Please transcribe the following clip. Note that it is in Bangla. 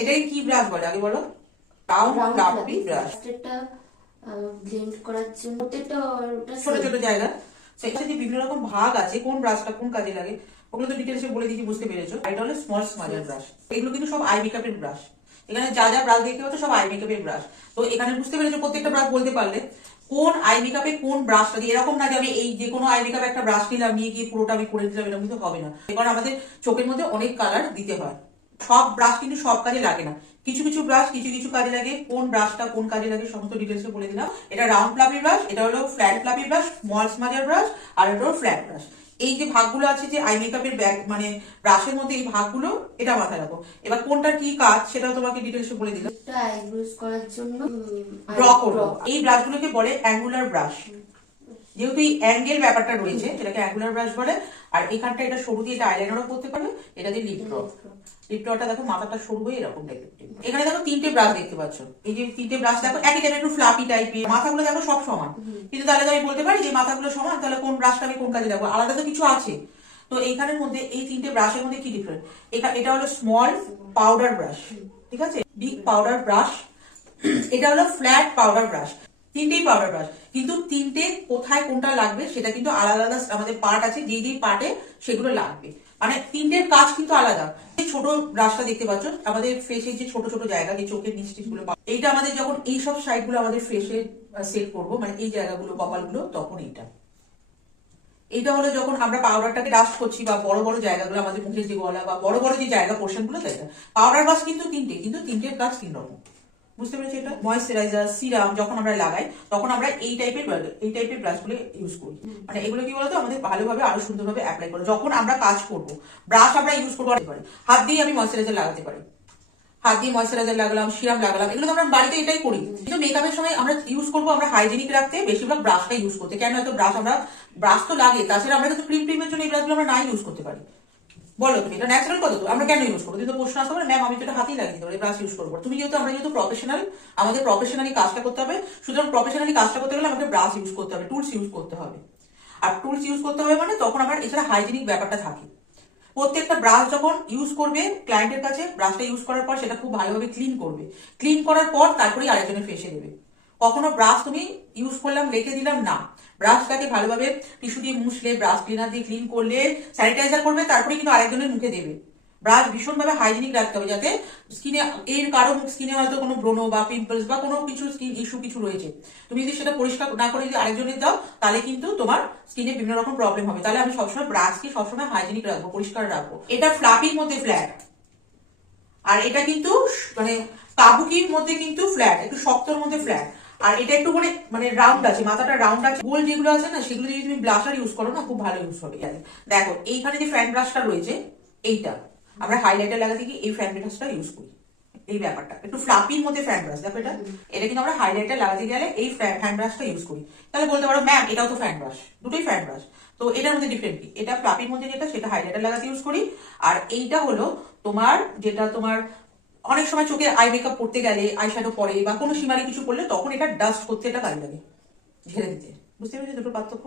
এটাই কি ব্রাশ বলে আগে বলো? Round fluffy brush. এটা ব্লেন্ড করার জন্য প্রত্যেকটা ছোট ছোট জায়গা সেখানে যে বিভিন্ন রকম ভাগ আছে, কোন ব্রাশটা কোন কাজে লাগে ওগুলো তো ডিটেলসে বলে দিয়েছি, বুঝতে পেরেছো। এটা হলো স্মল স্মাজার ব্রাশ। এগুলো কিন্তু সব আই মেকআপের ব্রাশ। এখানে যা যা ব্রাশ দেখতে পাচ্ছ সব আই মেকআপের ব্রাশ। তো এখানে বুঝতে পেরেছো প্রত্যেকটা ব্রাশ বলতে পারলে কোন আই মেকআপে কোন ব্রাশটা দিয়ে। এরকম না যে আমি এই যে কোনো আই মেকআপ একটা ব্রাশ নিলাম, নিয়ে গিয়ে পুরোটা আমি করে দিলাম, এরকম কিন্তু হবে না। কারণ আমাদের চোখের মধ্যে অনেক কালার দিতে হয়। সব ব্রাশ কিন্তু সব কাজে লাগে না, কিছু কিছু ব্রাশ কিছু কিছু কাজে লাগে। কোন ব্রাশটা কোন কাজে লাগে সমস্ত ডিটেলসে বলে দিলাম। এটা রাউন্ড ফ্লাফি ব্রাশ, এটা হলো flat fluffy brush, small smudger brush, আর এটা হলো ফ্ল্যাট ব্রাশ। এই যে ভাগগুলো আছে যে আই মেকআপের ব্যাগ মানে ব্রাশের মধ্যে, এই ভাগগুলো এটা মাথায় রাখো। এবার কোনটার কি কাজ সেটাও তোমাকে ডিটেলসে বলে দিলাম। এটা আইব্রোজ করার জন্য ড্র করো। এই ব্রাশগুলোকে বলে অ্যাঙ্গুলার ব্রাশ। যেহেতু এই অ্যাঙ্গেল ব্যাপারটা রয়েছে সেটাকে অ্যাঙ্গুলার ব্রাশ বলে। আর এখানটা এটা সরু দিয়ে এটা আইলাইনারও করতে পারবে, এটা দিয়ে লিপ ড্র। লিপ ড্রটা দেখো মাথাটা সরু হয়ে এরকম টাইপের। এখানে দেখো তিনটে ব্রাশ দেখতে পাচ্ছ। এই যে তিনটে ব্রাশ দেখো একই টাইপের, একটু ফ্লাফি টাইপের। মাথাগুলো দেখো সব সমান, কিন্তু তাহলে তো আমি বলতে পারি যে মাথাগুলো সমান, তাহলে কোন ব্রাশটা আমি কোন কাজে দেখবো? আলাদা তো কিছু আছে। তো এইখানের মধ্যে এই তিনটে ব্রাশের মধ্যে কি ডিফারেন্ট? এটা হলো স্মল পাউডার ব্রাশ, ঠিক আছে, বিগ পাউডার ব্রাশ। এটা হলো ফ্ল্যাট পাউডার ব্রাশ। তিনটেই পাউডার ব্রাশ, কিন্তু তিনটে কোথায় কোনটা লাগবে সেটা কিন্তু আলাদা আলাদা আমাদের পার্ট আছে, যেই যেই পার্টে সেগুলো লাগবে। মানে তিনটের কাজ কিন্তু আলাদা। ছোট ব্রাশটা দেখতে পাচ্ছ আমাদের ফেসের যে ছোট ছোট জায়গা, যে চোখের নিচ গুলো, এইটা আমাদের যখন এই সব সাইড গুলো আমাদের ফেসে সেট করবো, মানে এই জায়গাগুলো কপালগুলো, তখন এইটা হলো যখন আমরা পাউডারটাকে ডাস্ট করছি, বা বড় বড় জায়গাগুলো আমাদের মুখের যে গলা বা বড় বড় যে জায়গা পোর্শন গুলো, তাই পাউডার ব্রাশ কিন্তু তিনটে, কিন্তু তিনটের কাজ তিন রকম। বুঝতে পেরেছি? এটা ময়েশ্চারাইজার সিরাম যখন আমরা লাগাই তখন আমরা এই টাইপের ব্রাশ গুলো ইউজ করি। মানে এগুলো কি বলতো আমাদের ভালোভাবে আরো সুন্দরভাবে অ্যাপ্লাই করে যখন আমরা কাজ করবো। ব্রাশ আমরা ইউজ করবো হাত দিয়ে, আমি ময়েশ্চারাইজার লাগাতে পারি, হাত দিয়ে ময়েশ্চারাইজার লাগালাম, সিরাম লাগালাম, এগুলো আমরা বাড়িতে এটাই করি। কিন্তু মেকআপের সময় আমরা ইউজ করবো আমরা হাইজেনিক রাখতে, বেশিরভাগ ব্রাশটা ইউজ করতে। কেন এত ব্রাশ তো লাগে, তাছাড়া আমরা কিন্তু ক্রিমের জন্য এই ব্রাশগুলো আমরা নাই ইউজ করতে পারি। বলো তুমি এটা ন্যাচারাল কত, আমরা কেন ইউজ করবো? কিন্তু প্রশ্ন আসতে পারে ম্যাম আমি তো এটা হাতেই লাগিয়ে দিতে পারি, ব্রাশ ইউজ করবো। তুমি যেহেতু আমরা যেহেতু প্রফেশনাল, আমাদের প্রফেশনালি কাজটা করতে হবে, সুতরাং প্রফেশনালি কাজটা করতে গেলে আমাদের ব্রাশ ইউজ করতে হবে, টুলস ইউজ করতে হবে। আর টুলস ইউজ করতে হবে মানে তখন আমার এছাড়া হাইজেনিক ব্যাপারটা থাকে। প্রত্যেকটা ব্রাশ যখন ইউজ করবে ক্লায়েন্টের কাছে, ব্রাশটা ইউজ করার পর সেটা খুব ভালোভাবে ক্লিন করবে। ক্লিন করার পর তারপরেই আরেকজনের ফেসে দেবে। কখনো ব্রাশ তুমি ইউজ করলাম রেখে দিলাম না, ব্রাশটাকে ভালোভাবে টিস্যু দিয়ে মুছলে, ব্রাশ ক্লিনার দিয়ে ক্লিন করলে, স্যানিটাইজার করবে, তারপরে কিন্তু আরেকজনের মুখে দেবে। ব্রাশ ভীষণভাবে হাইজেনিক রাখতে হবে, যাতে স্কিনে এর কারো স্কিনে হয়তো কোনো ব্রণ বা পিম্পলস বা কোনো কিছু স্কিন ইস্যু কিছু রয়েছে, তুমি যদি সেটা পরিষ্কার না করে যদি আরেকজনের দাও, তাহলে কিন্তু তোমার স্কিনে বিভিন্ন রকম প্রবলেম হবে। তাহলে আমি সবসময় ব্রাশকে সবসময় হাইজেনিক রাখবো, পরিষ্কার রাখবো। এটা ফ্লাফির মধ্যে ফ্ল্যাট, আর এটা কিন্তু মানে কাবুকির মধ্যে কিন্তু ফ্ল্যাট, একটু শক্তর মধ্যে ফ্ল্যাট। আর এটা একটু মানে রাউন্ড আছে, মাথাটা রাউন্ড আছে। গোল যেগুলো আছে না, সেগুলো যদি তুমি ব্লাশার ইউজ করো না, খুব ভালো ইউজ হবে। দেখো এইখানে যে ফ্যান ব্রাশটা রয়েছে, এইটা আমরা হাইলাইটার লাগাতে গিয়ে এই ফ্যান ব্রাশটা ইউজ করি। এই ব্যাপারটা একটু ফ্লাফির মধ্যে ফ্যান ব্রাশ, দেখো এটা কিন্তু আমরা হাইলাইটার লাগাতে গেলে এই ফ্যান ব্রাশটা ইউজ করি। তাহলে বলতে পারো ম্যাম এটাও তো ফ্যান ব্রাশ, দুটোই ফ্যান ব্রাশ। তো এটার মধ্যে ডিফারেন্ট কি? এটা ফ্লাফির মধ্যে যেটা, সেটা হাইলাইটার লাগাতে ইউজ করি। আর এইটা হলো তোমার যেটা তোমার অনেক সময় চোখে আই মেকআপ করতে গেলে, আই শ্যাডো পরে বা কোনো সীমারে কিছু করলে, তখন এটা ডাস্ট করতে এটা কাজে লাগে, ঝেড়ে দিতে। বুঝতে পেরেছি দুটো পার্থক্য?